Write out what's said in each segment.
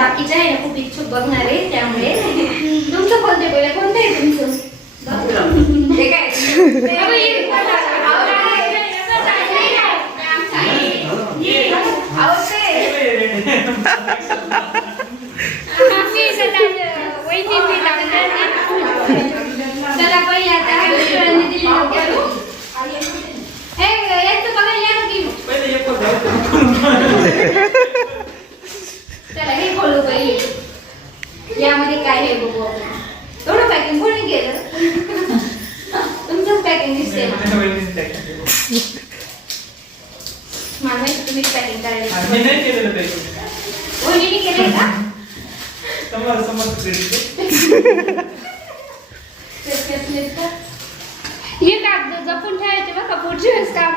बाकीचे आहे ना खूप इच्छुक बघणार आहे त्यामुळे तुमचं कोणते पहिलं कोणतं आहे तुमचं ते काय अहो, हे बघा, अहो, काय आहे, कसं चाललंय ना? ये, अहो, ते- मी सध्या वहिनी मी लागणार नाही. चला पहिले आता हा मिस्टरांनी दिलेलं करू. हे, यांचं बघायला या ना की. चला हे खोलू पहिले यामध्ये काय आहे बघू आपण. एवढं पॅकिंग कोणी केलं? तुमचंच पॅकिंग दिसते मला तुम्हीच पॅकिंग करायला का? समोर समोर हे कागद जपून ठेवायचे बघा पुढच्या वेळेस काम.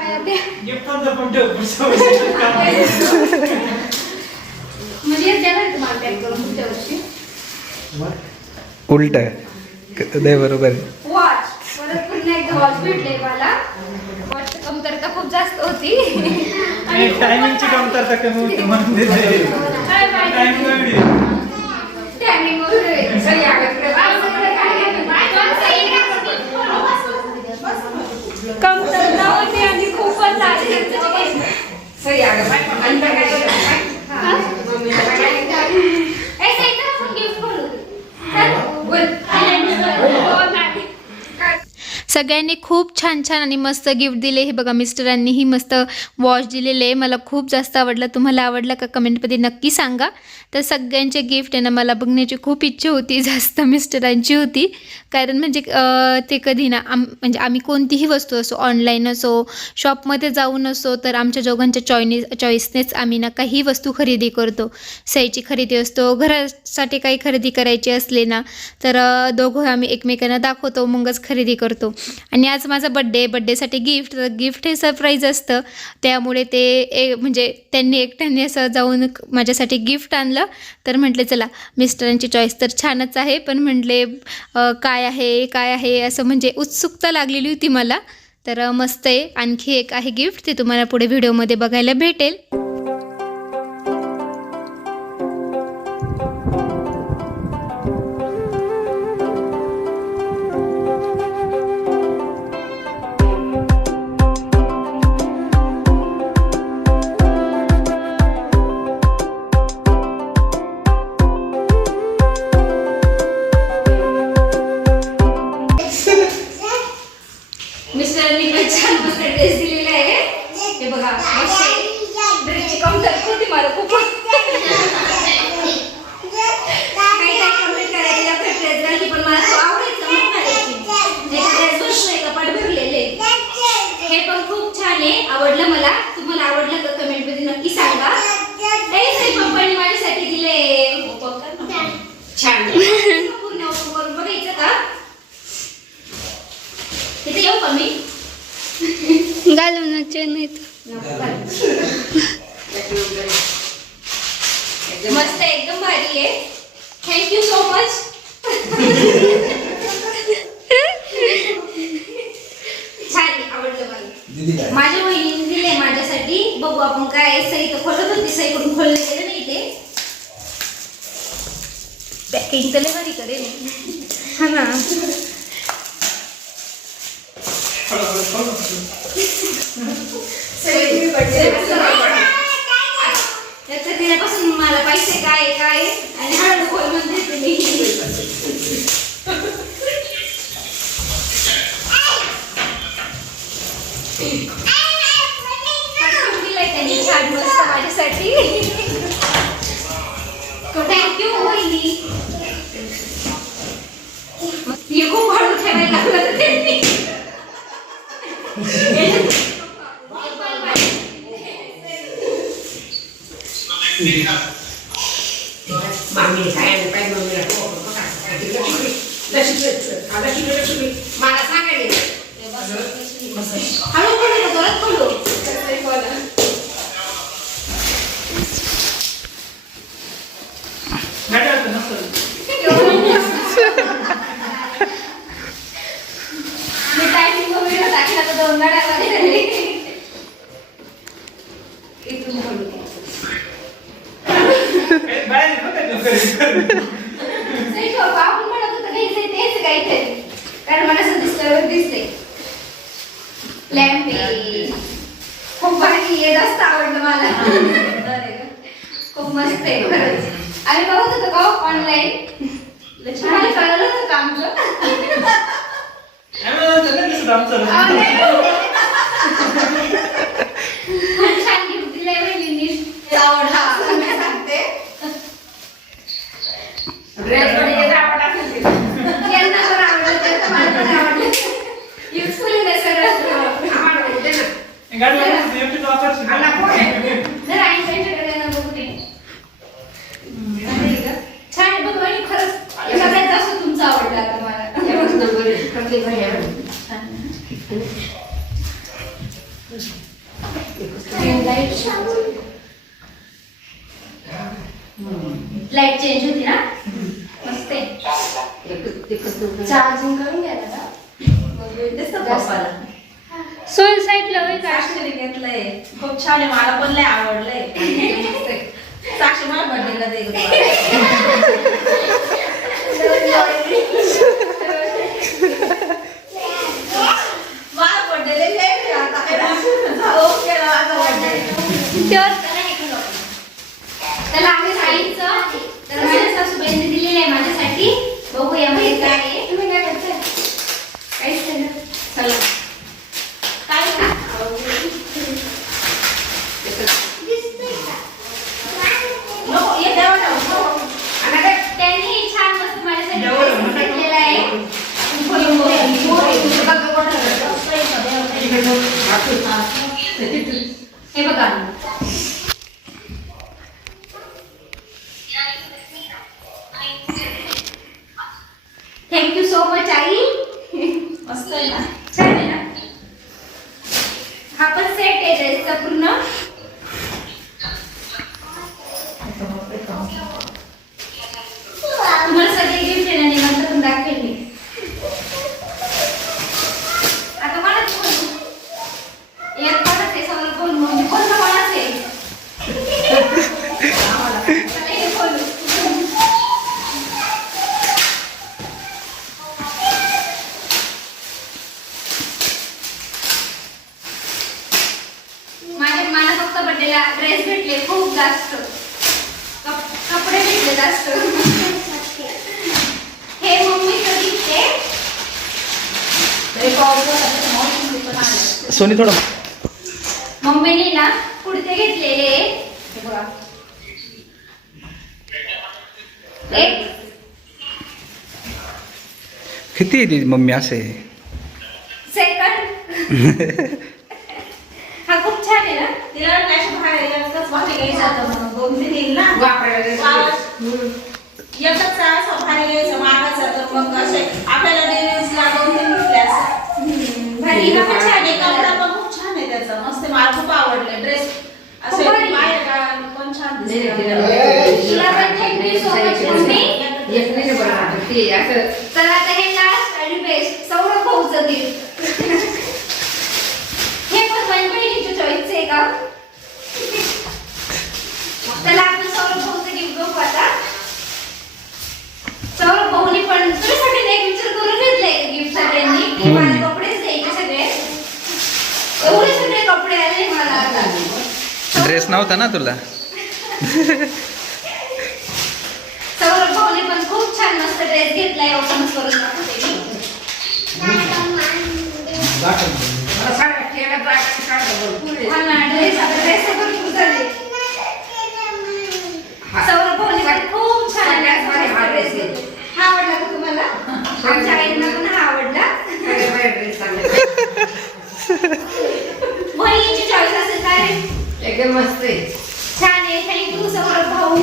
म्हणजे तुम्हाला पॅक करून पुढच्या वर्षी? उलट नाही बरोबर वॉच परत पुन्हा एकदा वॉच भेटले मला. वॉच कमतरता खूप जास्त होती. नाही, टायमिंगची कमतरता कमी होती म्हणून दिलं. टाइम कमी दिला. टायमिंग वगैरे सही कमतरता होती आणि खूपच आली बाय पण आणि काय काय हा? मम्मीला काय ए, सई, चला आपण gift करू. चल, बोल. हो, नाही. सगळ्यांनी खूप छान छान आणि मस्त गिफ्ट दिले. हे बघा मिस्टरांनीही मस्त वॉच दिलेले. आहे मला खूप जास्त आवडलं. तुम्हाला आवडलं का कमेंटमध्ये नक्की सांगा. तर सगळ्यांचे गिफ्ट आहे ना मला बघण्याची खूप इच्छा होती जास्त मिस्टरांची होती. कारण म्हणजे ते कधी ना आम म्हणजे आम्ही कोणतीही वस्तू असो ऑनलाईन असो शॉपमध्ये जाऊन असो तर आमच्या दोघांच्या चॉईनी चॉईसनेच आम्ही ना काही वस्तू खरेदी करतो. सईची खरेदी असतो घरासाठी काही खरेदी करायची असले ना तर दोघं आम्ही एकमेकांना दाखवतो मगच खरेदी करतो. आणि आज माझा बड्डे बड्डेसाठी गिफ्ट तर गिफ्ट हे सरप्राईज असतं. त्यामुळे ते ए म्हणजे त्यांनी एकट्याने असं जाऊन माझ्यासाठी गिफ्ट आणलं. तर म्हटले चला मिस्टरांची चॉईस तर छानच आहे. पण म्हटले काय आहे काय आहे? असं म्हणजे उत्सुकता लागलेली होती मला. तर मस्त आहे. आणखी एक आहे गिफ्ट ते तुम्हाला पुढे व्हिडिओमध्ये बघायला भेटेल. कपाट भरलेले हे पण खूप छान आहे. आवडलं मला. तुम्हाला आवडलं का कमेंटमध्ये नक्की सांगा. हे पप्पांनी माझ्यासाठी दिले छान. पूर्ण करून बघायचं का? तिथे येऊ का मी? घालून मस्त एकदम भारी आहे. थँक्यू सो मच छान आवडलं मला. माझ्या बहिणीने दिले माझ्यासाठी. बघू आपण काय सही तर खोलत होती सहीकडून खोललं गेलं नाही ते. पॅकिंग तर लय भारी करेल. हा ना. दिल्यापासून मला पैसे काय काय आणि हळद होय म्हणते तुम्ही पाठवून दिलंय त्यांनी छान मस्त माझ्यासाठी थँक्यू वहिनी हे खूप हळू ठेवायला लागलं त्यांनी मामी काय काय मम्मीला हो, हो, बघा. लक्ष्मी, लक्ष्मी, लक्ष्मी. मला सांगायला हळू खोलू का जोरात खोलू गाडी असते नसतं. मी टायमिंग वगैरे टाकला तर दोन गाड्या मध्ये इथून बोलू. काय बाहेर येतो का तो? नाही ठेवू, आपण म्हणत होतो घ्यायचंय तेच काहीतरी कारण मला असं दिसलं लॅम्पे खूप भारी आहे जास्त आवडलं मला खूप मस्त आहे खरंच आम्ही बघत होतो का ऑनलाईन कळलं होतं का आमचं आमचं. खूप छान गिफ्ट दिलंय बहिणींनी आवडला मी सांगते ड्रेस मध्ये जे आवड असेल ते. यांना पण आवडलं त्यांचं मला पण आवडलं युजफुल आहे सगळं आम्हाला बोलू दे ना. गाडीवर एकटीच वापरशील. आम्हाला कोण आहे? जर आई त्यांच्याकडे ना बघू दे छान आहे बघ आणि खरंच. जास्त तुमचं आवडलं आता मला. एवढंच नंबर आहे. प्रत्येक घरी आहे. लाइट चेंज होती ना? मस्त. चार्जिंग करून घ्या दादा पप्पाला. सोय साईडला होय का? घेतलंय. खूप छान आहे मला पण लय आवडलंय. साक्षी मला बर्थडेला दे त्याला हे तर माझ्या सासूबाईंनी दिलेलं आहे माझ्यासाठी. बघूया माहीत काय आहे. तुम्ही काय करताय? काहीच नाही? चला काय नको ये देवा ठेव आणि आता त्यांनी छान मस्त माझ्यासाठी एवढं dress मोठं? घेतलेला आहे हे बघा. थँक्यू सो मच आई. मस्त आहे ना. छान आहे ना? हा पण सेट आहे पूर्ण तुम्हाला सगळे गिफ्ट आहे ना निवांत पण दाखवेल मी आता कोणाच बोलू एक कोणाच आहे समोर बोल म्हणजे कोणतं कोणाच आहे चला हे बोलू माझ्या मला फक्त बड्डेला ड्रेस भेटले खूप जास्त कप- कपडे भेटले जास्त हे मम्मीचं गिफ्ट आहे एक ऑर्डर मावशी पण आलं सोनी थोडं. मम्मीने ना कुर्ते घेतलेले. हे किती आहे ती मम्मी असे? सेकंड हा खूप छान आहे ना. तिला नाही बाहेर घ्यायचं दोन तीन येईल ना. वापरायला. एकच असं भारी घ्यायचं मागायचं तर मग असे. आपल्याला हम्म, भारी हा पण छान आहे कपडा पण खूप छान आहे त्याचा. मस्त. मला खूप आवडले ड्रेस असे खूप भारी. बाहेर घाल, पण छान नाही, नाही, दिसते तिला- पण मम्मी. नाही तर आता हे लास्ट आणि बेस्ट सौरभ भाऊचं गिफ्ट हे पण माझ्या चॉईसचं आहे का? त्याला आपण सौरभ भाऊचं गिफ्ट बघू आता. सौरभ भाऊनी पण तुम्ही सगळ्यांनी एक विचार करून घेतलाय गिफ्ट सगळ्यांनी. की हम्म. मला कपडेच द्यायचे सगळे एवढे सगळे कपडे आले मला आता ड्रेस नव्हता ना तुला? सौरभ भाऊने पण खूप छान मस्त ड्रेस घेतलाय ओपन करून दाखवते मी. हा ना ड्रेस ड्रेस भरपूर झाले. सौरभ भाऊने पण खूप छान ड्रेस घेतला. हा आवडला का तुम्हाला? आमच्या आईंना पण हा आवडला. ड्रेस चांगले. बहिणीची चॉईस असेल काय एकदम मस्त आहे. छान आहे. थँक्यू सौरभ भाऊ.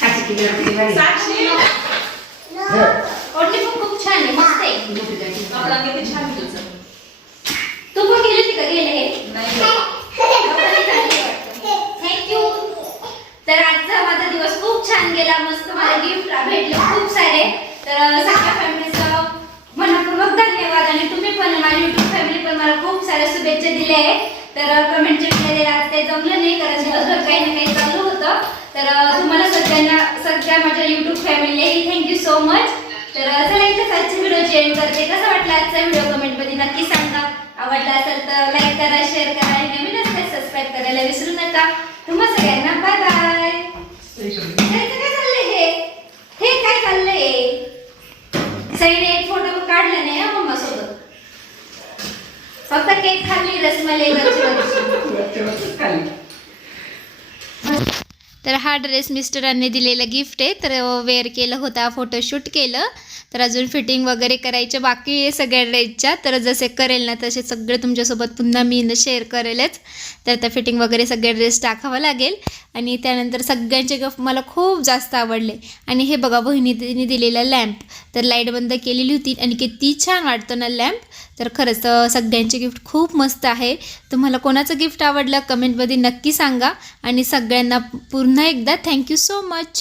खाची किती किती भारी. साक्षी. ओढणी पण खूप छान आहे. मस्त आहे. कपडा किती छान दिसतो तू पण गेली होती का गेले? नाही. थँक्यू तर आजचा माझा दिवस खूप छान गेला. मस्त मला गिफ्ट भेटले. खूप सारे. तर सगळ्या फॅमिलीचं मनपूर्वक धन्यवाद. आणि तुम्ही पण माझी युट्यूब फॅमिली पण मला खूप साऱ्या शुभेच्छा दिल्या आहे तर कमेंट चिटलेले आज ते जमलं नाही कारण दिवसभर काही ना काही चालू होतं. तर तुम्हाला सगळ्यांना सगळ्या माझ्या युट्यूब फॅमिलीलाही थँक्यू सो मच तर चला इथेच आजची व्हिडिओ एंड करते. कसा वाटला आजचा व्हिडिओ कमेंटमध्ये नक्की सांगा. आवडला असेल तर लाईक करा शेअर करा आणि नवीन असल्यास सबस्क्राईब करायला विसरू नका. तुम्हा सगळ्यांना बाय बाय काय चाललंय हे? हे काय चाललंय? सईने एक फोटो काढला नाही हा मम्मा सोबत फक्त केक खाल्ली रसमलाई वरची वरची खाली तर हा ड्रेस मिस्टरांनी दिलेला गिफ्ट आहे. तर वेअर केलं होता फोटोशूट केलं. तर अजून फिटिंग वगैरे करायचं बाकी आहे सगळ्या ड्रेसच्या तर जसे करेल ना तसे सगळे तुमच्यासोबत पुन्हा मी शेअर करेलच. तर त्या फिटिंग वगैरे सगळे ड्रेस टाकावं लागेल. आणि त्यानंतर सगळ्यांचे गिफ्ट मला खूप जास्त आवडले. आणि हे बघा बहिणीने दिलेला लॅम्प तर लाइट बंद केलेली होती आणि किती छान वाटतं ना लॅम्प तर खरंच सगळ्यांचे गिफ्ट खूप मस्त आहे. तुम्हाला कोणाचं गिफ्ट आवडलं कमेंटमध्ये नक्की सांगा. आणि सगळ्यांना पूर्ण पुन्हा एकदा थँक्यू सो मच